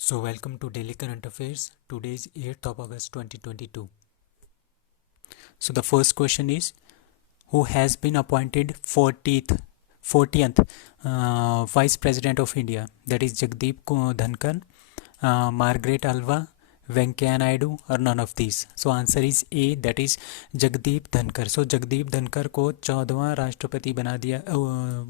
So welcome to Daily Current Affairs. Today is 8th of August 2022. So the first question is, who has been appointed 40th Vice President of India? That is Jagdeep Dhankar, Margaret Alva, Venkaiah Naidu, or none of these. So answer is A, that is Jagdeep Dhankar. So Jagdeep Dhankar को 14वां राष्ट्रपति बना दिया,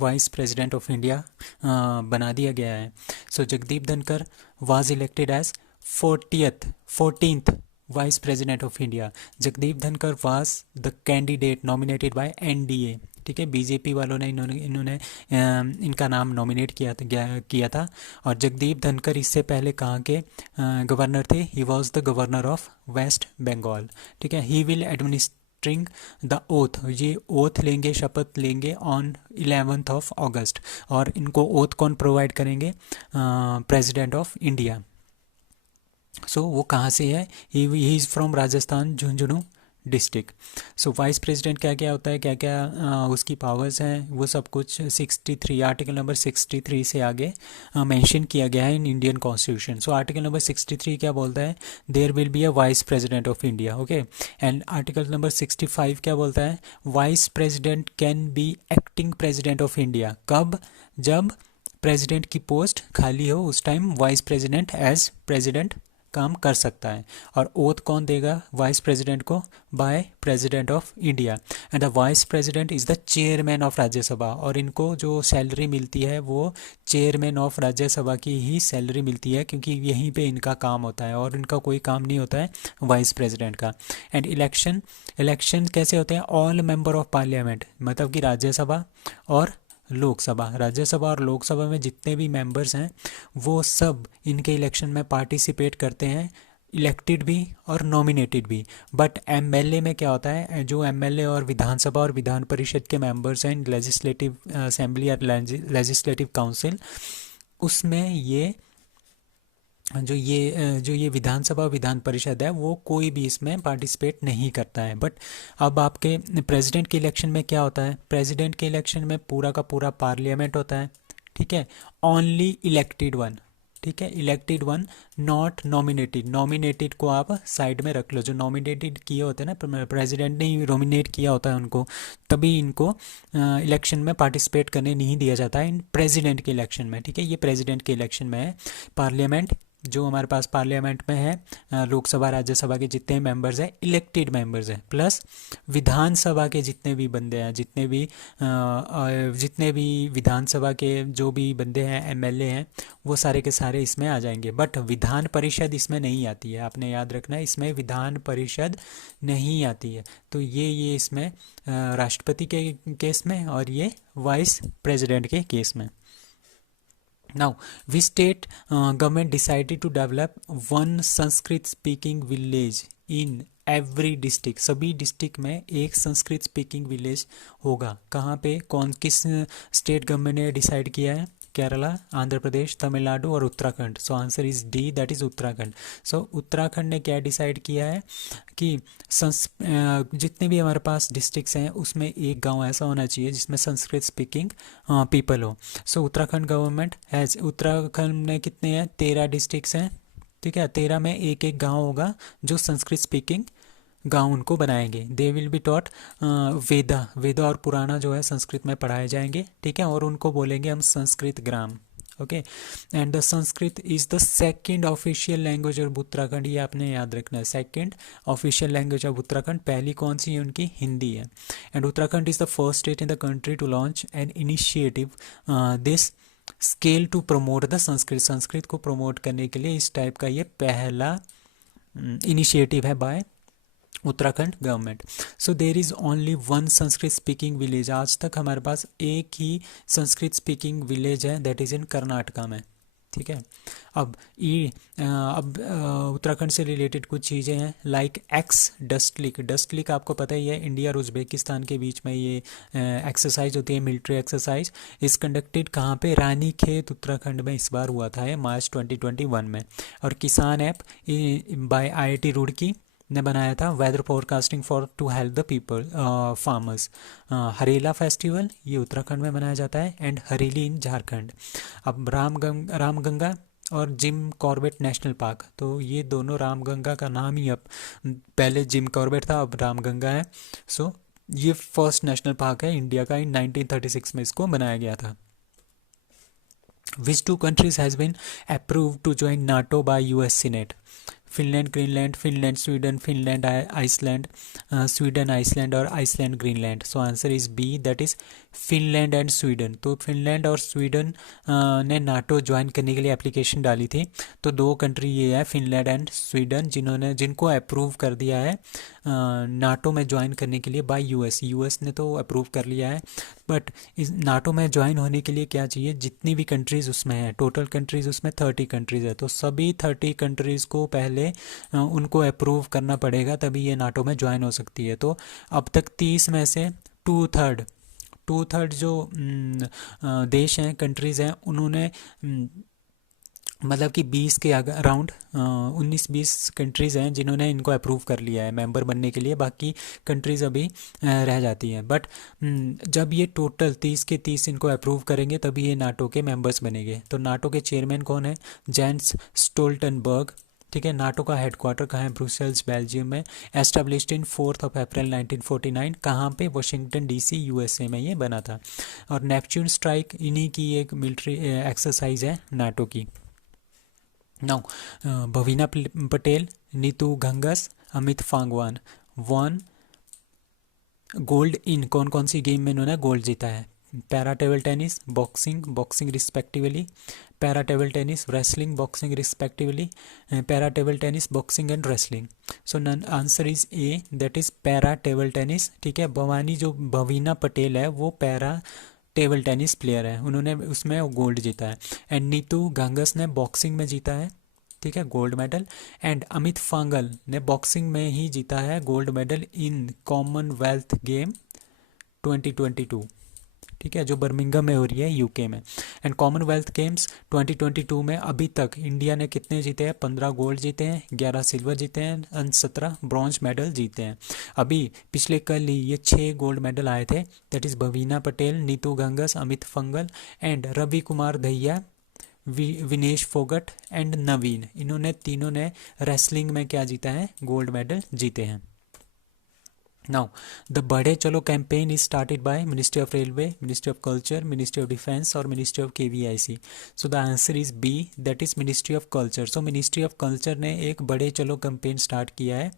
vice president of India बना दिया गया है. So Jagdeep Dhankar was elected as 14th Vice President of India. Jagdeep Dhankhar was the candidate nominated by NDA. ठीक है, बीजेपी वालों ने इन्होंने इनका नाम नॉमिनेट किया था. और जगदीप धनखड़ इससे पहले कहाँ के गवर्नर थे? He was the governor of West Bengal. ठीक है, he will administering the oath. ये ओथ लेंगे, शपथ लेंगे ऑन 11th of August. और इनको ओथ कौन प्रोवाइड करेंगे? President of India. सो वो कहाँ से है? He is from Rajasthan, Jhunjhunu district. So vice president क्या क्या होता है, क्या क्या उसकी पावर्स हैं, वो सब कुछ 63 आर्टिकल नंबर 63 से आगे मेंशन किया गया है in Indian constitution. So article number 63 क्या बोलता है? There will be a vice president of India. Okay. And article number 65 क्या बोलता है? Vice president can be acting president of India. कब? जब प्रेसिडेंट की पोस्ट खाली हो, उस time vice president as president काम कर सकता है. और ओथ कौन देगा वाइस प्रेसिडेंट को? By president of India. And the vice president is the chairman of Rajya Sabha. और इनको जो सैलरी मिलती है वो चेयरमैन ऑफ राज्यसभा की ही सैलरी मिलती है, क्योंकि यहीं पे इनका काम होता है और इनका कोई काम नहीं होता है वाइस प्रेसिडेंट का. एंड इलेक्शन कैसे होते हैं? ऑल मेंबर ऑफ पार्लियामेंट, मतलब कि राज्यसभा और लोकसभा. राज्यसभा और लोकसभा में जितने भी मेंबर्स हैं वो सब इनके इलेक्शन में पार्टिसिपेट करते हैं, इलेक्टेड भी और नॉमिनेटेड भी. बट एमएलए में क्या होता है? जो एमएलए और विधानसभा और विधान परिषद के मेंबर्स हैं, लेजिस्लेटिव असेंबली और लेजिस्लेटिव काउंसिल, उसमें ये जो ये विधानसभा विधान परिषद है वो कोई भी इसमें पार्टिसिपेट नहीं करता है. बट अब आपके प्रेसिडेंट के इलेक्शन में क्या होता है? प्रेसिडेंट के इलेक्शन में पूरा का पूरा पार्लियामेंट होता है. ठीक है, ओनली इलेक्टेड वन. ठीक है, elected one, not nominated. Nominated को आप साइड में रख लो. जो नॉमिनेटेड किए होते हैं ना, प्रेसिडेंट ने ही नॉमिनेट किया होता है उनको, तभी इनको इलेक्शन में पार्टिसिपेट करने नहीं दिया जाता है इन प्रेसिडेंट के इलेक्शन में. ठीक है, ये प्रेसिडेंट के इलेक्शन में है. पार्लियामेंट जो हमारे पास पार्लियामेंट में है, लोकसभा राज्यसभा के जितने मेंबर्स हैं इलेक्टेड मेंबर्स हैं, प्लस विधानसभा के जितने भी बंदे हैं, जितने भी विधानसभा के जो भी बंदे हैं, एमएलए हैं, वो सारे के सारे इसमें आ जाएंगे. बट विधान परिषद इसमें नहीं आती है. आपने याद रखना है, इसमें विधान परिषद नहीं आती है. तो ये इसमें राष्ट्रपति के केस में और ये वाइस प्रेसिडेंट के केस में. Now, which state government decided to develop one Sanskrit speaking village in every district? सभी डिस्ट्रिक्ट में एक संस्कृत स्पीकिंग विलेज होगा. कहाँ पे? किस स्टेट गवर्नमेंट ने डिसाइड किया है? केरला, आंध्र प्रदेश, तमिलनाडु और Uttarakhand. So answer is D, that is Uttarakhand. So Uttarakhand ने क्या डिसाइड किया है कि जितने भी हमारे पास डिस्ट्रिक्ट्स हैं उसमें एक गांव ऐसा होना चाहिए जिसमें संस्कृत स्पीकिंग पीपल हो. सो उत्तराखंड गवर्नमेंट हैज़, उत्तराखंड में कितने हैं? 13 डिस्ट्रिक्ट्स हैं. ठीक है, 13 में एक एक गांव होगा जो संस्कृत स्पीकिंग गांव उनको बनाएंगे. दे विल बी टॉट वेदा और पुराना जो है संस्कृत में पढ़ाए जाएंगे. ठीक है, और उनको बोलेंगे हम संस्कृत ग्राम. Okay. And the Sanskrit is the second official language of Uttarakhand. ये आपने याद रखना है, second official language of Uttarakhand. पहली कौन सी है उनकी? हिंदी है. And Uttarakhand is the first state in the country to launch an initiative this scale to promote the Sanskrit. Sanskrit को प्रमोट करने के लिए इस टाइप का ये पहला इनिशिएटिव है by Uttarakhand government. So there is only one Sanskrit speaking village. आज तक हमारे पास एक ही संस्कृत स्पीकिंग विलेज है, दैट इज़ इन कर्नाटका में. ठीक है. अब उत्तराखंड से रिलेटेड कुछ चीज़ें हैं, लाइक एक्स डस्टलिक. डस्टलिक आपको पता ही है, इंडिया और उज्बेकिस्तान के बीच में ये एक्सरसाइज होती है, मिलिट्री एक्सरसाइज. इस कंडक्टेड कहाँ पे? रानी खेत उत्तराखंड में इस बार हुआ था, है मार्च 2021 में. और किसान ऐप बाय IIT रुड़की ने बनाया था, weather forecasting for to help the people farmers. Harela festival ये उत्तराखंड में मनाया जाता है, एंड हरेली इन झारखंड. अब रामगंगा और जिम कॉर्बेट नेशनल पार्क। तो ये दोनों रामगंगा का नाम ही अब, पहले जिम कॉर्बेट था, अब रामगंगा है। सो ये फर्स्ट नेशनल पार्क है इंडिया का, इन 1936 में इसको बनाया गया था। Which two countries has been approved to join NATO by US Senate? Finland, Greenland, Finland, Sweden, Finland, Iceland, Sweden, Iceland और Iceland, Greenland. So answer is B, that is Finland and Sweden. तो Finland और Sweden ने NATO join करने के लिए application डाली थी। तो दो कंट्री ये है, फिनलैंड एंड स्वीडन, जिनको अप्रूव कर दिया है नाटो में ज्वाइन करने के लिए बाय यूएस। यूएस ने तो अप्रूव कर लिया है, बट इस नाटो में ज्वाइन होने के लिए क्या चाहिए, जितनी भी कंट्रीज़ उसमें हैं, टोटल कंट्रीज़ उसमें 30 कंट्रीज़ है, तो सभी 30 कंट्रीज़ को पहले उनको अप्रूव करना पड़ेगा, तभी ये नाटो में ज्वाइन हो सकती है। तो अब तक 30 में से टू थर्ड जो देश हैं, कंट्रीज़ हैं, उन्होंने मतलब कि 20 के अराउंड 19-20 कंट्रीज़ हैं जिन्होंने इनको अप्रूव कर लिया है मेंबर बनने के लिए। बाकी कंट्रीज़ अभी रह जाती हैं, बट जब ये टोटल 30 के 30 इनको अप्रूव करेंगे तभी ये नाटो के मेंबर्स बनेंगे। तो नाटो के चेयरमैन कौन है, जेंस स्टोल्टनबर्ग। ठीक है, नाटो का हेडक्वार्टर कहाँ है, ब्रुसेल्स, बेल्जियम में। एस्टेब्लिश्ड इन 4 अप्रैल 1949, कहाँ पे, वाशिंगटन डीसी, यूएसए में ये बना था। और नेपच्यून स्ट्राइक इन्हीं की एक मिलिट्री एक्सरसाइज है नाटो की। Now Bhavina Patel, Neetu Ghanghas, Amit Panghal won gold in कौन कौन सी गेम में इन्होंने गोल्ड जीता है। Para table tennis, boxing respectively, para table tennis, wrestling, boxing respectively, para table tennis, boxing and wrestling. So none answer is A, that is para table tennis. ठीक है, भवीना पटेल है वो पैरा टेबल टेनिस प्लेयर है, उन्होंने उसमें gold जीता है। And Neetu घांगस ने बॉक्सिंग में जीता है, ठीक है, गोल्ड मेडल। एंड अमित फांगल ने बॉक्सिंग में ही जीता है gold medal in Commonwealth game 2022, ठीक है, जो बर्मिंघम में हो रही है, यूके में। एंड कॉमनवेल्थ गेम्स 2022 में अभी तक इंडिया ने कितने जीते हैं, 15 गोल्ड जीते हैं, 11 सिल्वर जीते हैं एंड 17 ब्रॉन्ज मेडल जीते हैं। अभी पिछले कल ही ये 6 गोल्ड मेडल आए थे, that is Bhavina Patel, Neetu Ghanghas, Amit Panghal and Ravi Kumar Dahiya, Vinesh Phogat and Naveen. इन्होंने तीनों ने रेसलिंग में क्या जीता है, गोल्ड मेडल जीते हैं। Now the Badhe Chalo campaign is started by ministry of railway, ministry of culture, ministry of defence और ministry of KVIC. So the answer is B, that is ministry of culture. So ministry of culture ने एक बढ़े Chalo campaign start किया है,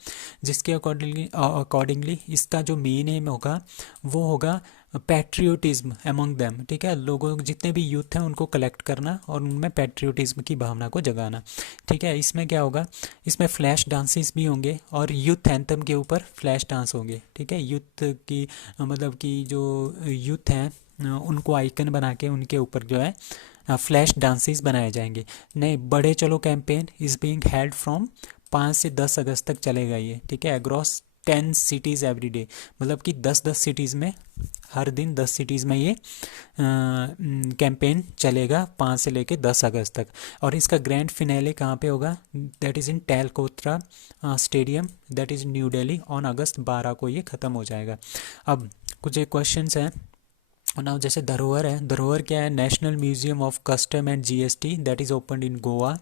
जिसके accordingly इसका जो main M होगा वो होगा पैट्रियोटिज्म एमंग देम। ठीक है, लोगों जितने भी यूथ हैं उनको कलेक्ट करना और उनमें पैट्रियोटिज्म की भावना को जगाना। ठीक है, इसमें क्या होगा, इसमें फ्लैश डांसेस भी होंगे और यूथ एंथम के ऊपर फ्लैश डांस होंगे। ठीक है, यूथ की मतलब कि जो यूथ हैं उनको आइकन बना के उनके ऊपर जो है फ्लैश डांसेस बनाए जाएंगे। नहीं, बढ़े Chalo campaign is being held from 5 से 10 अगस्त तक चलेगा ये। ठीक है, अक्रॉस 10 सिटीज़ एवरी डे, मतलब कि 10-10 सिटीज़ में, हर दिन 10 सिटीज़ में ये कैंपेन चलेगा 5 से लेके 10 अगस्त तक। और इसका ग्रैंड फिनाले कहाँ पे होगा, that is in Talkatora stadium, that is New Delhi, on August 12 को ये ख़त्म हो जाएगा। अब कुछ एक क्वेश्चंस हैं नाउ, जैसे धरोहर है, धरोहर क्या है, national museum of custom and GST, that is open in Goa.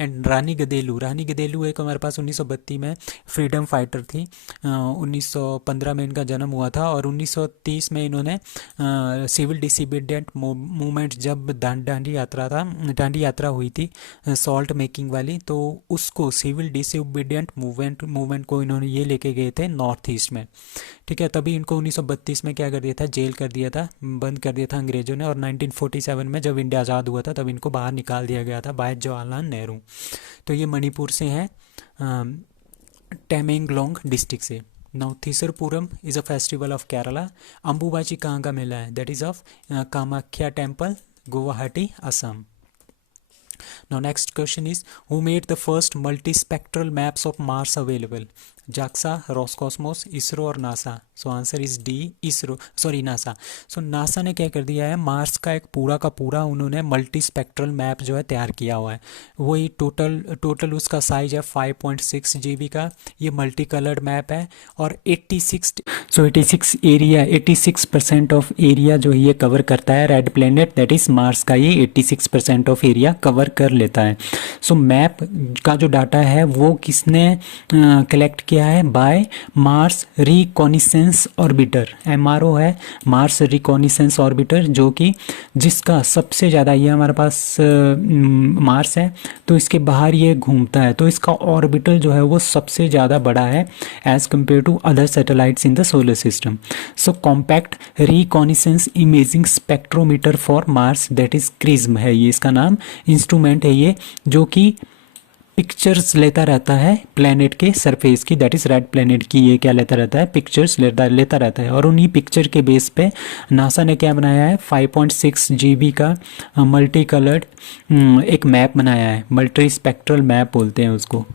And Rani Gaidinliu एक हमारे पास 1932 में फ्रीडम फाइटर थी, 1915 में इनका जन्म हुआ था और 1930 में इन्होंने सिविल डिसोबीडिएंट मूवमेंट, जब दांडी यात्रा हुई थी सॉल्ट मेकिंग वाली, तो उसको सिविल डिसोबीडिएंट मूवमेंट को इन्होंने ये लेके गए थे नॉर्थ ईस्ट में। ठीक है, तभी इनको 1932 में क्या कर दिया था, जेल कर दिया था, बंद कर दिया था अंग्रेज़ों ने। और 1947 में जब इंडिया आज़ाद हुआ था तब इनको बाहर निकाल दिया गया था बाय जवाहरलाल नेहरू। तो ये मणिपुर से हैं, टेमेंगलोंग डिस्ट्रिक्ट से। Now Thrissur Pooram is a festival of Kerala. Ambubachi कहाँ का मेला है, that is of Kamakhya temple, Guwahati, Assam. Now next question is, who made the first multispectral maps of Mars available? JAXA, Roscosmos, ISRO और NASA. So answer is D, ISRO, sorry NASA. सो NASA ने क्या कर दिया है, मार्स का एक पूरा का पूरा उन्होंने मल्टी स्पेक्ट्रल मैप जो है तैयार किया हुआ है। वही टोटल उसका साइज है 5.6 GB का। ये मल्टी कलर्ड मैप है और 86% ऑफ एरिया जो ये कवर करता है, red planet that is Mars का ये 86% ऑफ एरिया कवर कर लेता है। सो मैप का जो डाटा है वो किसने कलेक्ट किया है, bye Mars reconnaissance orbiter, MRO है, मार्स रिकॉनिसेंस ऑर्बिटर, जो कि जिसका सबसे ज़्यादा, ये हमारे पास मार्स है तो इसके बाहर ये घूमता है, तो इसका ऑर्बिटल जो है वो सबसे ज़्यादा बड़ा है as compared to other satellites in the solar system. So compact reconnaissance imaging spectrometer for Mars that is CRISM है ये इसका नाम, इंस्ट्रूमेंट है ये, जो कि पिक्चर्स लेता रहता है प्लेनेट के सरफेस की, दैट इज रेड प्लेनेट की, ये क्या लेता रहता है, पिक्चर्स लेता रहता है। और उन्हीं पिक्चर के बेस पे नासा ने क्या बनाया है, 5.6 GB का मल्टी कलर्ड एक मैप बनाया है, मल्टी स्पेक्ट्रल मैप बोलते हैं उसको,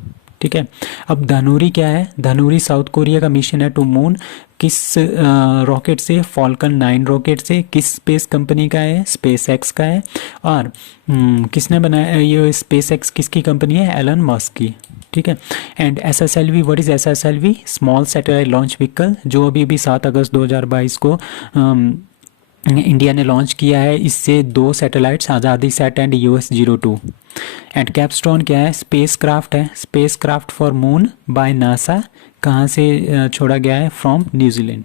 ठीक है। अब धनुरी क्या है, धनुरी साउथ कोरिया का मिशन है टू मून, किस रॉकेट से, फॉल्कन 9 रॉकेट से, किस स्पेस कंपनी का है, स्पेस एक्स का है। और किसने बनाया ये स्पेस एक्स, किसकी कंपनी है, एलन मस्क की, ठीक है। And SSLV, what is SSLV, small satellite launch vehicle, जो अभी 7 अगस्त 2022 को इंडिया ने लॉन्च किया है। इससे 2 सैटेलाइट्स, आज़ादी sat and US-02। And capstone क्या है, स्पेस क्राफ्ट है, space craft for moon by NASA, कहाँ से छोड़ा गया है, from New Zealand.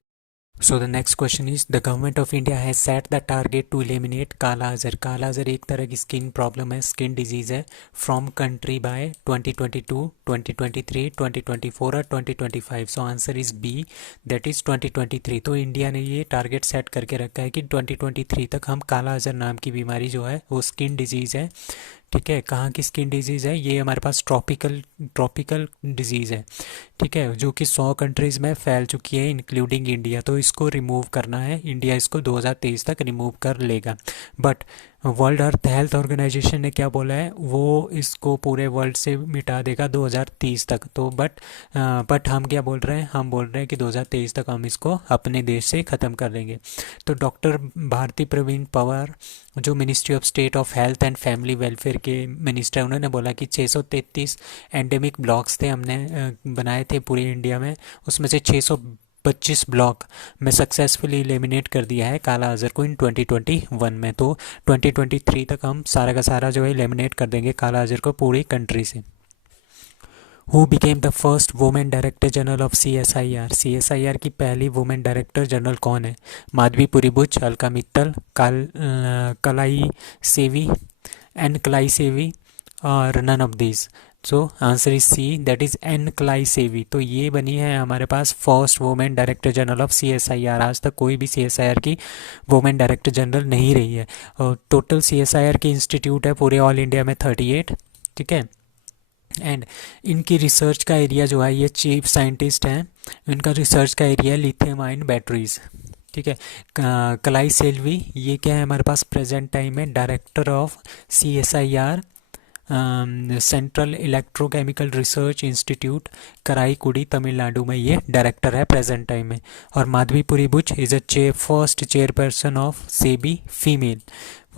So the next question is, the government of India has set the target to eliminate काला अजहर। काला अजहर एक तरह की स्किन प्रॉब्लम है, स्किन डिजीज है, फ्रॉम कंट्री बाय 2022, 2023, 2024 और 2025। सो answer is B, that is 2023। तो इंडिया ने ये टारगेट सेट करके रखा है कि 2023 तक हम काला अजहर नाम की बीमारी जो है वो स्किन डिजीज़ है, ठीक है। कहाँ की स्किन डिजीज़ है, ये हमारे पास ट्रॉपिकल डिजीज़ है, ठीक है, जो कि 100 कंट्रीज़ में फैल चुकी है इंक्लूडिंग इंडिया। तो इसको रिमूव करना है, इंडिया इसको 2023 तक रिमूव कर लेगा। But world earth health organization ने क्या बोला है, वो इसको पूरे वर्ल्ड से मिटा देगा 2030 तक। तो बट हम क्या बोल रहे हैं, हम बोल रहे हैं कि 2023 तक हम इसको अपने देश से ख़त्म कर देंगे। तो डॉक्टर भारती प्रवीण पवार, जो ministry of state of health and family welfare के मिनिस्टर, उन्होंने बोला कि 633 एंडेमिक ब्लॉक्स थे हमने बनाए थे पूरे इंडिया में, उसमें से 625 ब्लॉक में सक्सेसफुली एलिमिनेट कर दिया है काला अजहर को इन 2021 में। तो 2023 तक हम सारा का सारा जो है एलिमिनेट कर देंगे काला अजहर को पूरी कंट्री से। Who became the first women director general of CSIR। CSIR की पहली वुमेन डायरेक्टर जनरल कौन है, माधवी पुरीबुच, अलका मित्तल, कलाई सेवी, एन कलाई सेवी और none of this. So answer is C, that is N Kalaiselvi. तो ये बनी है हमारे पास first women director general of CSIR। आज तक कोई भी CSIR की वुमेन डायरेक्टर जनरल नहीं रही है। और टोटल CSIR की इंस्टीट्यूट है पूरे ऑल इंडिया में 38, ठीक है। एंड इनकी रिसर्च का एरिया जो है, ये चीफ साइंटिस्ट हैं, इनका रिसर्च का एरिया लिथियम आयन बैटरीज, ठीक है। कलाई सेल्वी, ये क्या है हमारे पास प्रेजेंट टाइम में director of CSIR central electrochemical research institute Karaikudi Tamil Nadu में ये डायरेक्टर है प्रेजेंट टाइम में। और Madhabi Puri Buch is a first chairperson of SEBI female.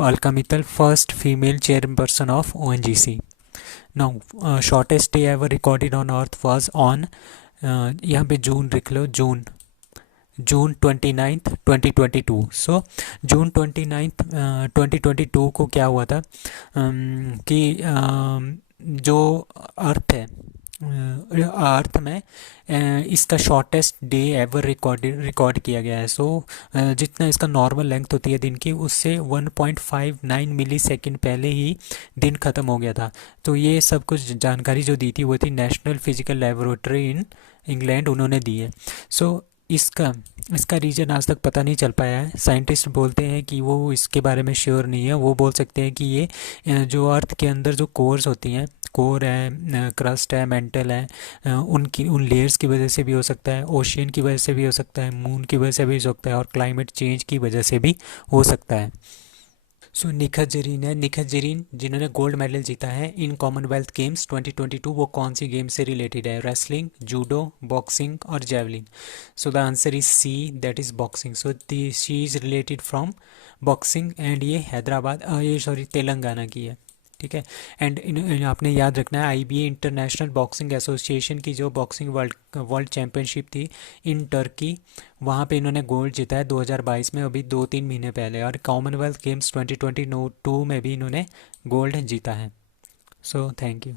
Alka Mittal first female chairperson of ONGC। Now shortest day ever recorded on earth was on, यहाँ पे जून लिख लो, जून 29, 2022। सो जून 29, 2022 को क्या हुआ था कि जो अर्थ है, अर्थ में इसका शॉर्टेस्ट डे एवर रिकॉर्ड किया गया है। सो जितना इसका नॉर्मल लेंथ होती है दिन की, उससे 1.59 मिली सेकेंड पहले ही दिन ख़त्म हो गया था। तो ये सब कुछ जानकारी जो दी थी वो थी national physical laboratory in England, उन्होंने दी है। सो इसका रीजन आज तक पता नहीं चल पाया है। साइंटिस्ट बोलते हैं कि वो इसके बारे में श्योर नहीं है। वो बोल सकते हैं कि ये जो अर्थ के अंदर जो कोर्स होती हैं, कोर है, क्रस्ट है, मेंटल है, उन लेयर्स की वजह से भी हो सकता है, ओशियन की वजह से भी हो सकता है, मून की वजह से भी हो सकता है और क्लाइमेट चेंज की वजह से भी हो सकता है। सो निखत जरीन है, निखत जरीन जिन्होंने गोल्ड मेडल जीता है इन कॉमनवेल्थ गेम्स 2022, वो कौन सी गेम से रिलेटेड है? रेसलिंग, जूडो, बॉक्सिंग और javelin. So the answer is C, that is boxing. So the she is related from boxing and ये हैदराबाद ये सॉरी तेलंगाना की है, ठीक है। एंड आपने याद रखना है आईबीए इंटरनेशनल बॉक्सिंग एसोसिएशन की जो बॉक्सिंग वर्ल्ड वर्ल्ड चैम्पियनशिप थी इन टर्की, वहाँ पे इन्होंने गोल्ड जीता है 2022 में, अभी 2-3 महीने पहले। और कॉमनवेल्थ गेम्स 2022 में भी इन्होंने गोल्ड जीता है। So thank you.